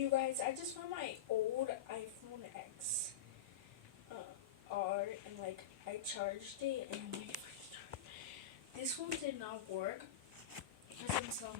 You guys, I just found my old iPhone X R, and like I charged it and I'm waiting for it to start. This one did not work because in some